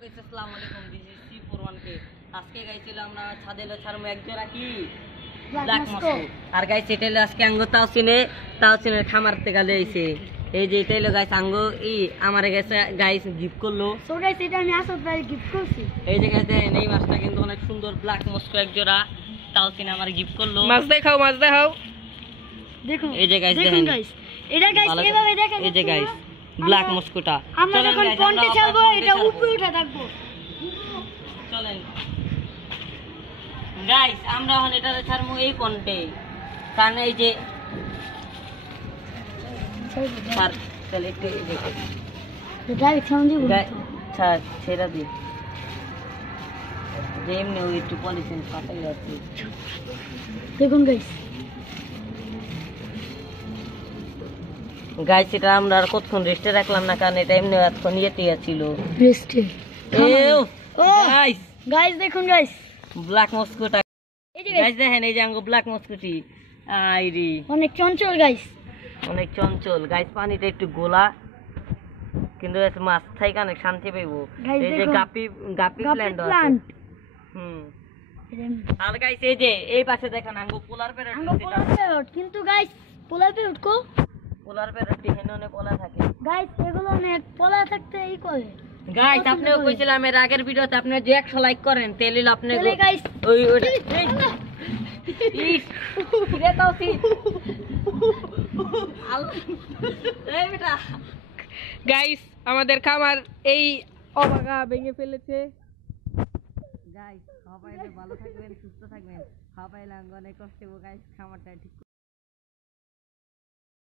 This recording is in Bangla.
আসসালামু আলাইকুম, দিস ইজ C41K। আজকে গাইছিল আমরা ছাদে ছাড়মু এক জোড়া কি ব্ল্যাক মস্কো। আর গাইস এটা হলো আজকে আঙ্গো তাওসিনের খামার থেকে লইছে। এই যে এটা হলো গাইস আঙ্গো আমারে গেছে গাইস গিফট করলো। সো গাইস এটা আমি আসাদ ভাই গিফট করছি। এই যে গাইস দেখেন এই মাছটা কিন্তু অনেক সুন্দর ব্ল্যাক মস্কো এক জোড়া তাওসিন আমারে গিফট করলো। মাছ দেখাও দেখুন এই যে গাইস দেখেন গাইস এটা গাইস এভাবে দেখেন। এই যে গাইস ব্ল্যাক মস্কোটা আমরা যখন পন্টে চালবো এটা উপরে উঠে থাকবো। চলেন গাইস আমরা এখন এটা ছাড়মু এই পন্টে, কারণ এই যে স্যার চল একটু দেখো ডাইরেক্ট সাউন্ড দিব স্যার ছেড়ে দিই যে এমনি ওই একটু পলিথিন ফাটাই যাচ্ছে। দেখুন গাইস গাইস এটা আমরা আর কতক্ষণ রেস্টে রাখলাম না, কারণ এটা এমনি এতক্ষণ ইয়েতে ছিল রেস্টে। ও গাইস গাইস দেখুন গাইস ব্ল্যাক মস্কোটা এই যে গাইস দেখেন এই যে আঙ্গো ব্ল্যাক মস্কোটি আইরি অনেক চঞ্চল গাইস, অনেক চঞ্চল গাইস, পানিটা একটু গোলা কিন্তু মাছ থাই অনেক শান্তি পাইব। Guys, এই যে দেখুন। গাপি প্ল্যান্ট আছে। প্লান্ট আর গাইস এই যে এই পাশে দেখেন আঙ্গো পোলার প্যারট আঙ্গো পোলার প্যারট, কিন্তু গাইস পোলার প্যারট কো পোলার প্যারটটি হেননে পোলা থাকে। গাইস এগুলো অনেক পোলা থাকতে এই করে। গাইস আপনিও কইছিলাম এর আগের ভিডিওতে আপনি যে 100 লাইক করেন তেলিল আপনি তাহলে গাইস ওই ইস কিরে তাওসি এই বেটা গাইস আমাদের খামার এই অবাগা ভেঙে ফেলেছে। গাইস সবাই ভালো থাকবেন, সুস্থ থাকবেন। সবাই অনেক কষ্ট গাইস খামারটা ঠিক